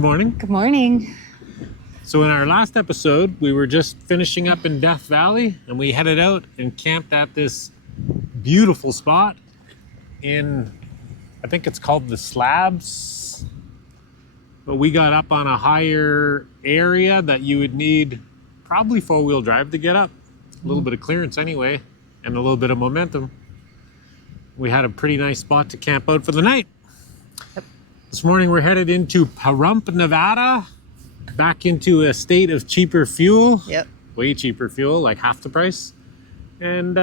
morning. Good morning. So in our last episode, we were just finishing up in Death Valley and we headed out and camped at this beautiful spot in, I think it's called the Slabs. But we got up on a higher area that you would need probably four-wheel drive to get up. A little bit of clearance anyway, and a little bit of momentum. We had a pretty nice spot to camp out for the night. Yep. This morning we're headed into Pahrump, Nevada, back into a state of cheaper fuel. Yep. Way cheaper fuel, like half the price. And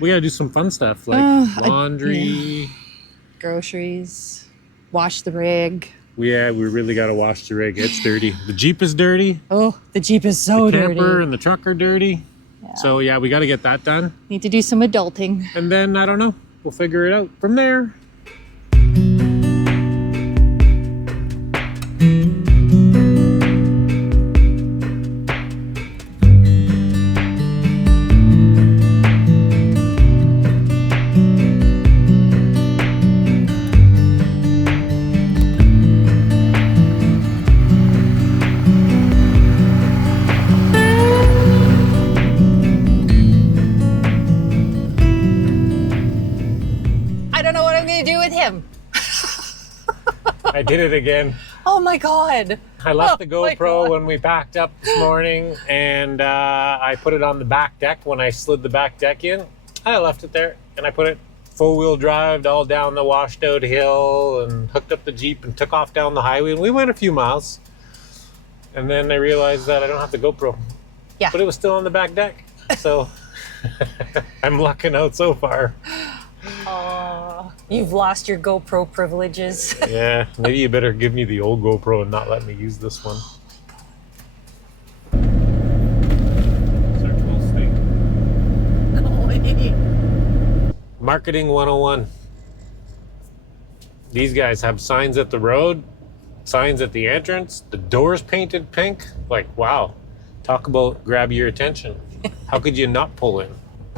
we gotta do some fun stuff like laundry. Groceries, wash the rig. We really gotta wash the rig. It's dirty. The Jeep is dirty. Oh, the Jeep is so dirty. The camper and the truck are dirty. Yeah. So yeah, we gotta get that done. Need to do some adulting. And then, I don't know, we'll figure it out from there. I did it again. Oh my God. I left the GoPro when we packed up this morning and I put it on the back deck when I slid the back deck in. I left it there and I put it four-wheel drive all down the washed out hill and hooked up the Jeep and took off down the highway and we went a few miles. And then I realized that I don't have the GoPro. Yeah. But it was still on the back deck. So I'm lucking out so far. You've lost your GoPro privileges. Yeah, maybe you better give me the old GoPro and not let me use this one. Marketing 101. These guys have signs at the road, signs at the entrance, the doors painted pink. Like, wow, talk about grab your attention. How could you not pull in?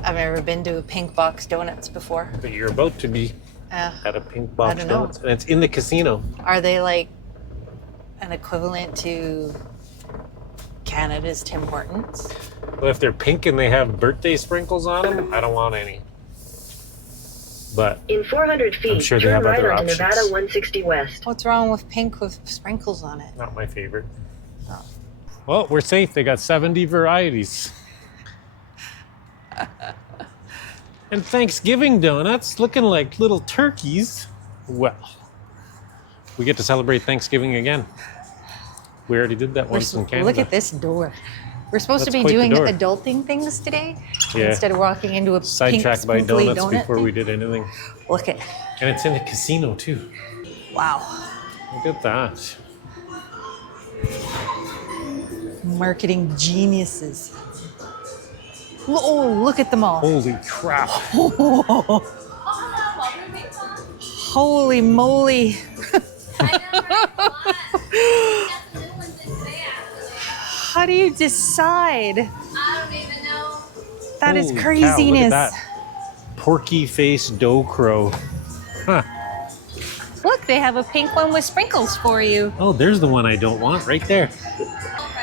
I've never been to a Pinkbox Doughnuts before. But you're about to be at a Pinkbox Doughnuts, and it's in the casino. Are they like an equivalent to Canada's Tim Hortons? Well, if they're pink and they have birthday sprinkles on them, I don't want any. But in 400 feet, I'm sure they turn have right other onto options. Nevada 160 West. What's wrong with pink with sprinkles on it? Not my favorite. Oh. Well, we're safe. They got 70 varieties. And Thanksgiving donuts looking like little turkeys. Well, we get to celebrate Thanksgiving again. We already did that once in Canada. Look at this door. We're supposed to be quite the doing door. adulting things today Yeah. instead of walking into a Sidetracked by pink sprinkly donuts donut before thing. we did anything. Look at, And it's in a casino too. wow. Look at that. Marketing geniuses. Oh, look at them all. Holy crap. Holy moly. How do you decide? I don't even know. That is Holy craziness. Cow, look at that. Porky face dough crow. Huh. Look, they have a pink one with sprinkles for you. Oh, there's the one I don't want right there.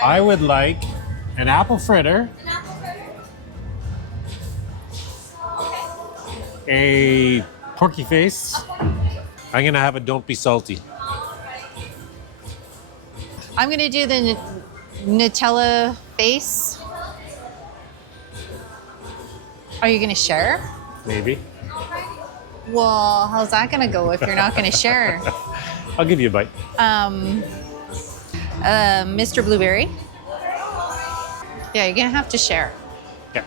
I would like an apple fritter, An apple fritter? a porky face. I'm gonna have a don't be salty. I'm gonna do the Nutella face. Are you gonna share? Maybe. Well, how's that gonna go if you're not gonna share? I'll give you a bite. Mr. Blueberry. Yeah, you're gonna have to share. Yeah.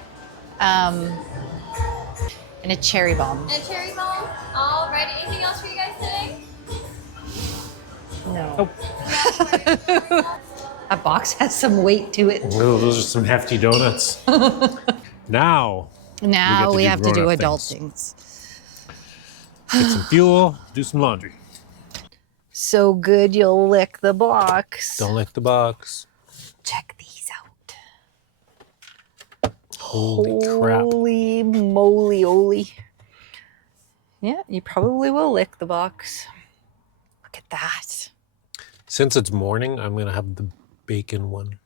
And a cherry bomb. And a cherry bomb? Alright, anything else for you guys today? No. That box has some weight to it. Oh, those are some hefty donuts. Now Now we have to do grown-up adult things. things. Get some fuel, do some laundry. So good you'll lick the box. Don't lick the box. Check these out. Holy crap. Holy moly. Yeah, you probably will lick the box. Look at that. Since it's morning, I'm going to have the bacon one.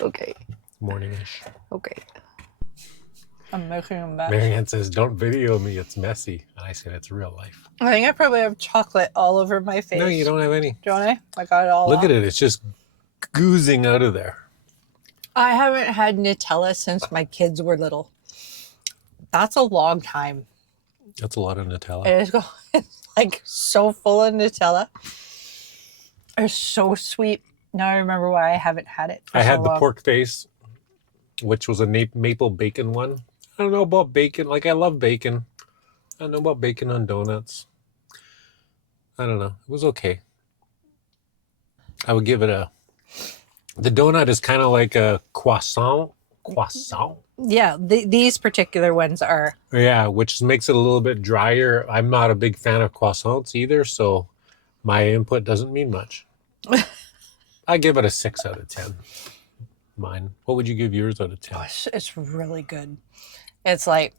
Okay. Morning-ish. Okay. I'm making a mess. Marianne says, don't video me. It's messy. And I said, it's real life. I think I probably have chocolate all over my face. No, you don't have any. Don't I? I got it all Look off. at it. It's just oozing out of there. I haven't had Nutella since my kids were little. That's a long time. That's a lot of Nutella. It's like so full of Nutella. It's so sweet. Now I remember why I haven't had it for I so had the long. pork face, which was a maple bacon one. I don't know about bacon. Like, I love bacon. I don't know about bacon on donuts. I don't know. It was okay. I would give it a... The donut is kind of like a croissant. Croissant? Yeah, these particular ones are. Yeah, which makes it a little bit drier. I'm not a big fan of croissants either, so my input doesn't mean much. I give it a 6 out of 10. Mine. What would you give yours out of 10? It's really good. It's like,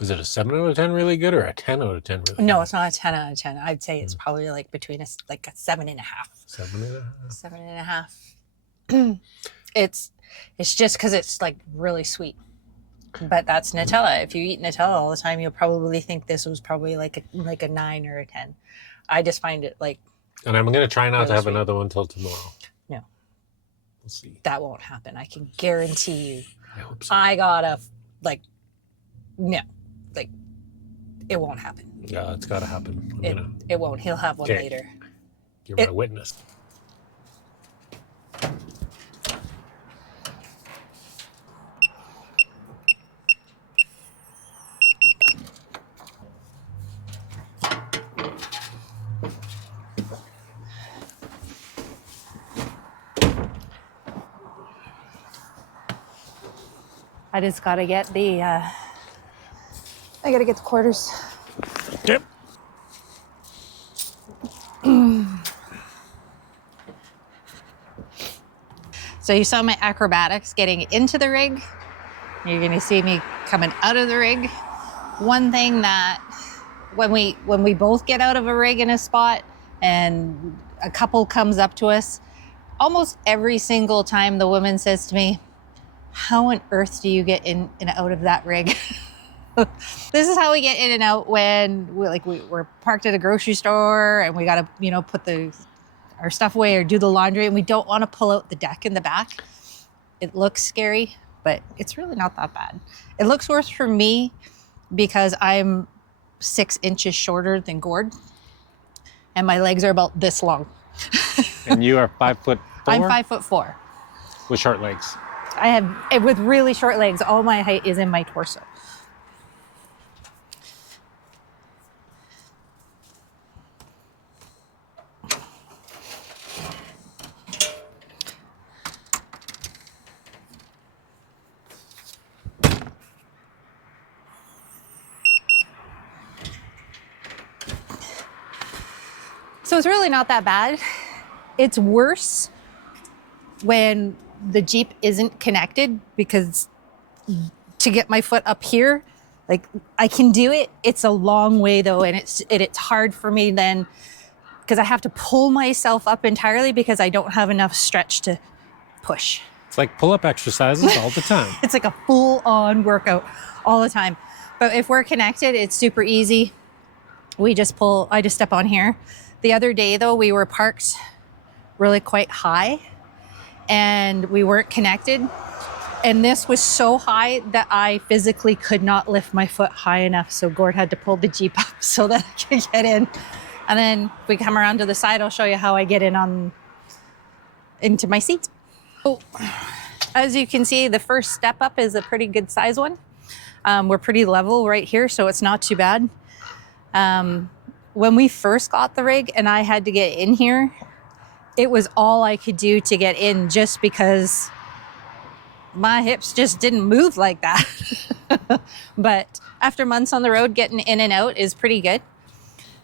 Is it a 7 out of 10 really good or a 10 out of 10 really good? no, it's not a 10 out of 10. I'd say it's probably like between a 7.5. 7.5. 7.5. It's just because it's like really sweet. But that's Nutella. If you eat Nutella all the time, you'll probably think this was probably like a 9 or a 10. I just find it like And I'm going to try not Really to have sweet. another one till tomorrow. No. We'll see. that won't happen. I can guarantee you. I hope so. I gotta no, like it won't happen. Yeah, it's got to happen. I'm going to... It won't. He'll have one Okay. later. You're my witness. I just gotta get the quarters. Yep. So you saw my acrobatics getting into the rig. You're gonna see me coming out of the rig. One thing that when we both get out of a rig in a spot and a couple comes up to us, almost every single time the woman says to me, how on earth do you get in and out of that rig? This is how we get in and out when we're parked at a grocery store and we gotta, put our stuff away or do the laundry, and we don't want to pull out the deck in the back. It looks scary, but it's really not that bad. It looks worse for me because I'm 6 inches shorter than Gord, and my legs are about this long. And you are 5'4"? I'm 5'4". With short legs. I have, with really short legs, all my height is in my torso. So it's really not that bad. It's worse when the Jeep isn't connected, because to get my foot up here, like, I can do it. It's a long way though, and it's hard for me then because I have to pull myself up entirely because I don't have enough stretch to push. It's like pull-up exercises all the time. It's like a full-on workout all the time. But if we're connected, it's super easy. I just step on here. The other day though, we were parked really quite high and we weren't connected. And this was so high that I physically could not lift my foot high enough. So Gord had to pull the Jeep up so that I could get in. And then if we come around to the side, I'll show you how I get into my seat. So, as you can see, the first step up is a pretty good size one. We're pretty level right here, so it's not too bad. When we first got the rig and I had to get in here, it was all I could do to get in just because my hips just didn't move like that. But after months on the road, getting in and out is pretty good.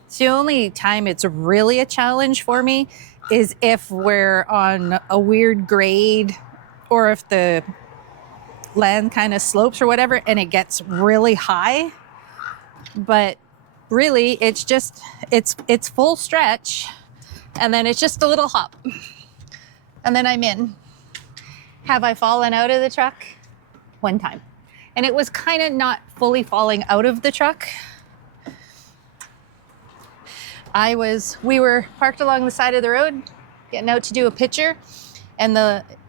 It's the only time it's really a challenge for me is if we're on a weird grade or if the land kind of slopes or whatever and it gets really high. But really, it's just, it's full stretch, and then it's just a little hop. And then I'm in. Have I fallen out of the truck? One time. And it was kind of not fully falling out of the truck. We were parked along the side of the road, getting out to do a picture, and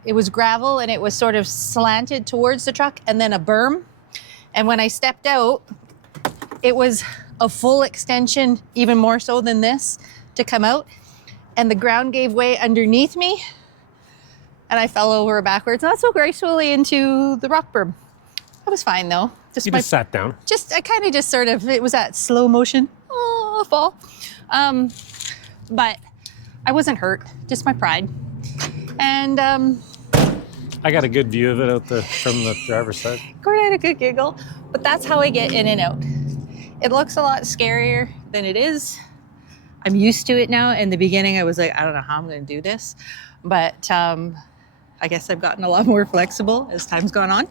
it was gravel and it was sort of slanted towards the truck and then a berm. And when I stepped out, it was a full extension, even more so than this, to come out. And the ground gave way underneath me. And I fell over backwards, not so gracefully, into the rock berm. I was fine though. You just sat down. I kind of just sort of, it was that slow motion fall. But I wasn't hurt, just my pride. And I got a good view of it from the driver's side. Gordon had a good giggle, but that's how I get in and out. It looks a lot scarier than it is. I'm used to it now. In the beginning, I was like, I don't know how I'm going to do this. But I guess I've gotten a lot more flexible as time's gone on,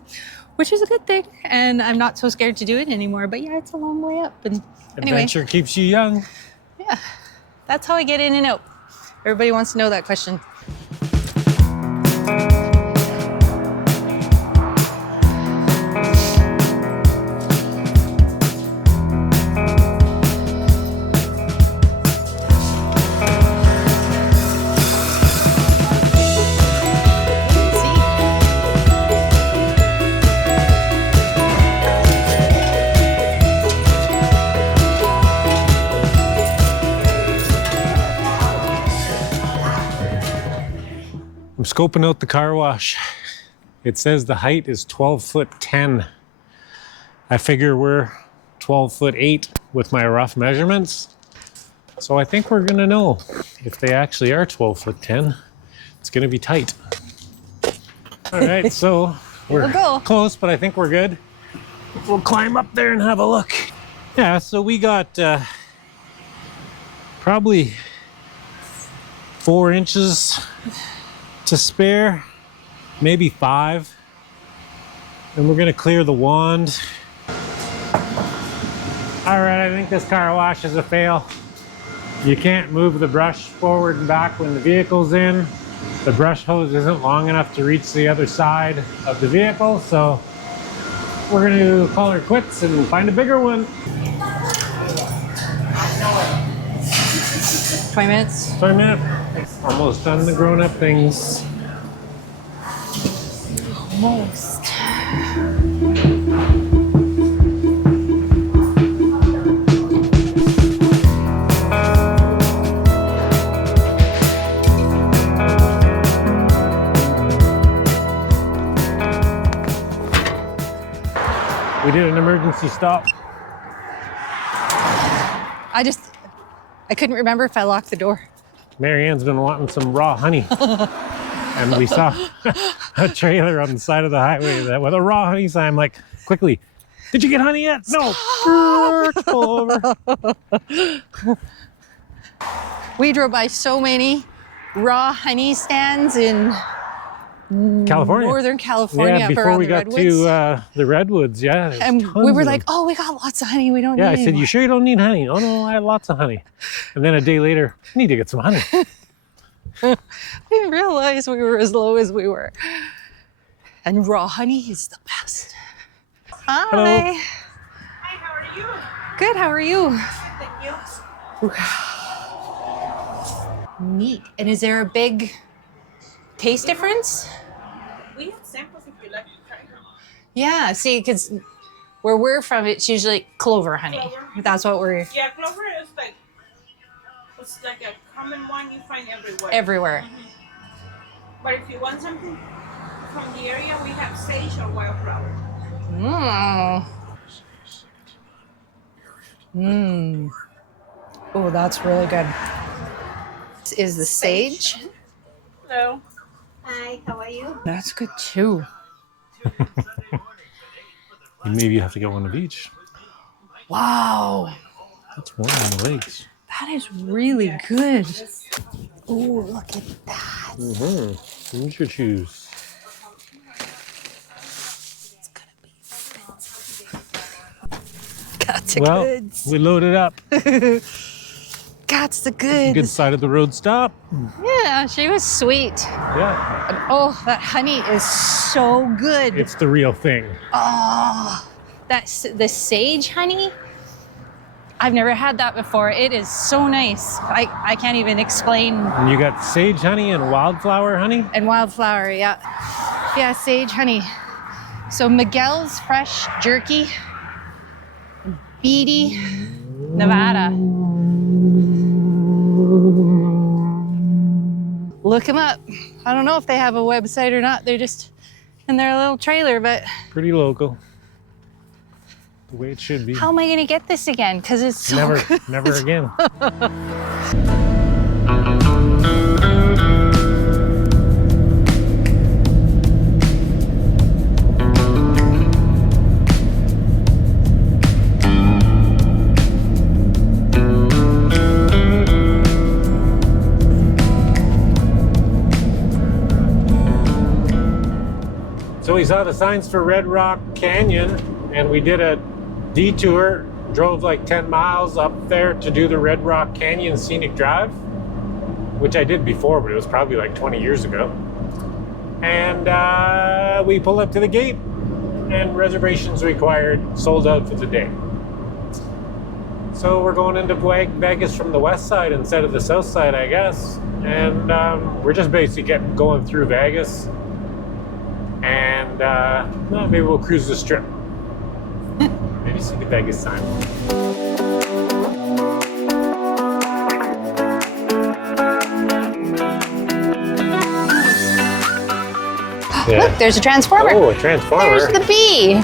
which is a good thing. And I'm not so scared to do it anymore. But yeah, it's a long way up. And anyway, Adventure keeps you young. yeah, that's how I get in and out. Everybody wants to know that question. I'm scoping out the car wash. It says the height is 12'10". I figure we're 12'8" with my rough measurements. So I think we're gonna know if they actually are 12'10". It's gonna be tight. All right, so we're We'll go. close, but I think we're good. We'll climb up there and have a look. Yeah, so we got probably 4 inches to spare, maybe 5. And we're gonna clear the wand. All right, I think this car wash is a fail. You can't move the brush forward and back when the vehicle's in. The brush hose isn't long enough to reach the other side of the vehicle, so we're gonna call her quits and find a bigger one. 20 minutes. 20 minutes. Almost done the grown-up things. Almost. We did an emergency stop. I couldn't remember if I locked the door. Marianne's been wanting some raw honey. And we saw a trailer on the side of the highway with a raw honey sign. I'm like, quickly, did you get honey yet? No. Pull over. We drove by so many raw honey stands in California. Northern California. Yeah, up before around we the got redwoods. to the redwoods, yeah. And we were like, oh, we got lots of honey. We don't yeah, need I said, anymore. you sure you don't need honey? Oh no, I had lots of honey. And then a day later, I need to get some honey. I didn't realize we were as low as we were. And raw honey is the best. Hi. Hello. Hi, how are you? Good, how are you? Thank you. Neat. And is there a big taste difference? We have samples if you like to try them. Yeah, see, because where we're from, it's usually clover honey. Clover. That's what we're Yeah, clover is it's like a common one you find everywhere. everywhere. But if you want something from the area, we have sage or wildflower. Oh, that's really good. This is the sage. Hello. Hi, how are you? That's good too. Maybe you have to get one of each. Wow, That's one on the legs. that is really good. Oh, look at that. Mm-hmm. Use your shoes. Got the Well, goods. we loaded up. Got the goods. Good side of the road stop. Yeah, she was sweet. Yeah. And oh, that honey is so good. It's the real thing. Oh, that's the sage honey. I've never had that before. It is so nice. I can't even explain. And you got sage honey and wildflower honey. And wildflower, yeah. Yeah, sage honey. So Miguel's Fresh Jerky, Beatty, Nevada. Look them up. I don't know if they have a website or not. They're just in their little trailer, but Pretty local. The way it should be. how am I gonna get this again? Because it's so Never, good. never again. So we saw the signs for Red Rock Canyon, and we did a detour, drove like 10 miles up there to do the Red Rock Canyon Scenic Drive, which I did before, but it was probably like 20 years ago. And we pull up to the gate, and reservations required, sold out for the day. So we're going into Vegas from the west side instead of the south side, I guess. And we're just basically going through Vegas. And well, maybe we'll cruise the strip. Maybe see the Vegas sign. Yeah. Look, there's a transformer. Oh, a transformer. There's the bee.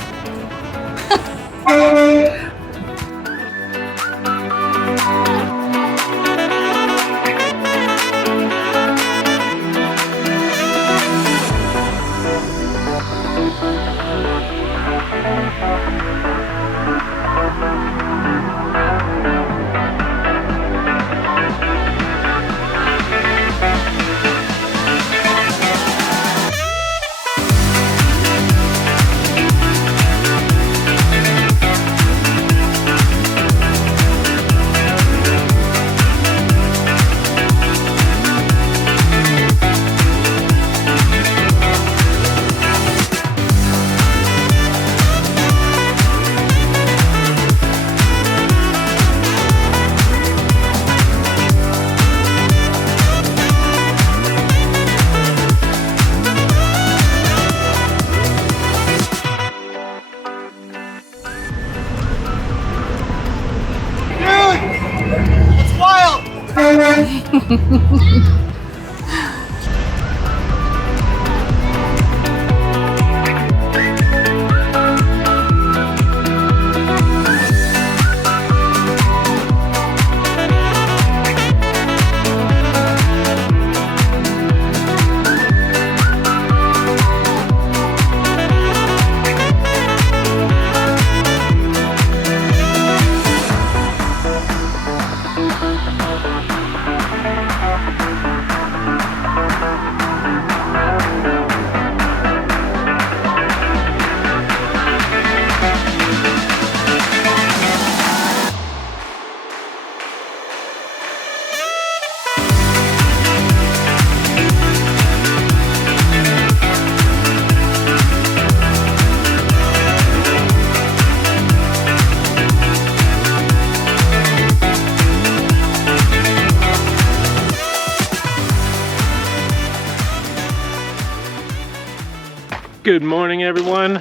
Good morning, everyone.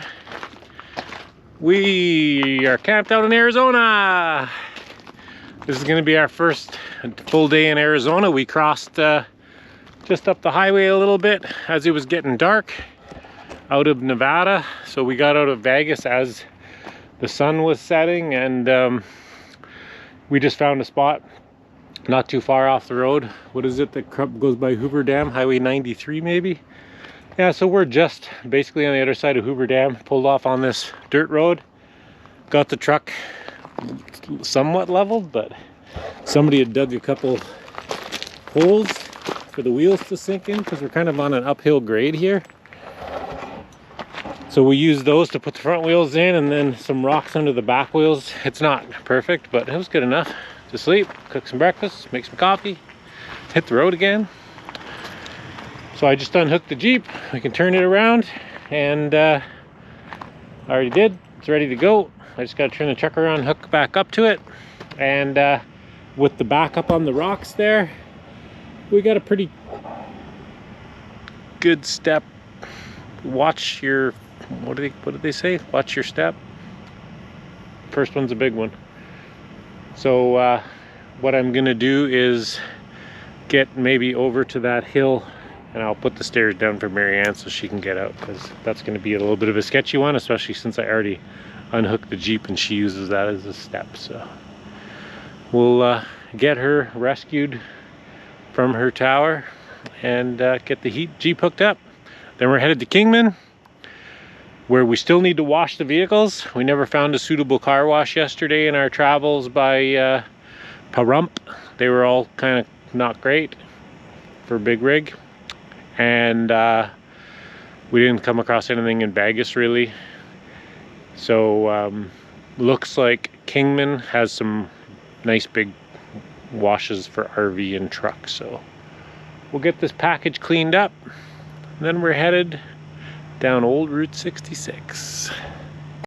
We are camped out in Arizona. This is going to be our first full day in Arizona. We crossed just up the highway a little bit as it was getting dark out of Nevada. So we got out of Vegas as the sun was setting, and we just found a spot not too far off the road. What is it that goes by Hoover Dam? Highway 93 maybe? Yeah, so we're just basically on the other side of Hoover Dam, pulled off on this dirt road, got the truck somewhat leveled, but somebody had dug a couple holes for the wheels to sink in because we're kind of on an uphill grade here. So we use those to put the front wheels in, and then some rocks under the back wheels. It's not perfect, but it was good enough to sleep, cook some breakfast, make some coffee, hit the road again. So I just unhooked the Jeep. We can turn it around, and I already did. It's ready to go. I just got to turn the truck around, hook back up to it, and with the backup on the rocks there, we got a pretty good step. Watch your, what did they say? Watch your step. First one's a big one. So what I'm gonna do is get maybe over to that hill, and I'll put the stairs down for Marianne so she can get out, because that's gonna be a little bit of a sketchy one, especially since I already unhooked the Jeep and she uses that as a step. So we'll get her rescued from her tower and get the Jeep hooked up. Then we're headed to Kingman, where we still need to wash the vehicles. We never found a suitable car wash yesterday in our travels by Pahrump. They were all kind of not great for big rig, and we didn't come across anything in Vegas really. So looks like Kingman has some nice big washes for RV and truck. So we'll get this package cleaned up, and then we're headed down old Route 66.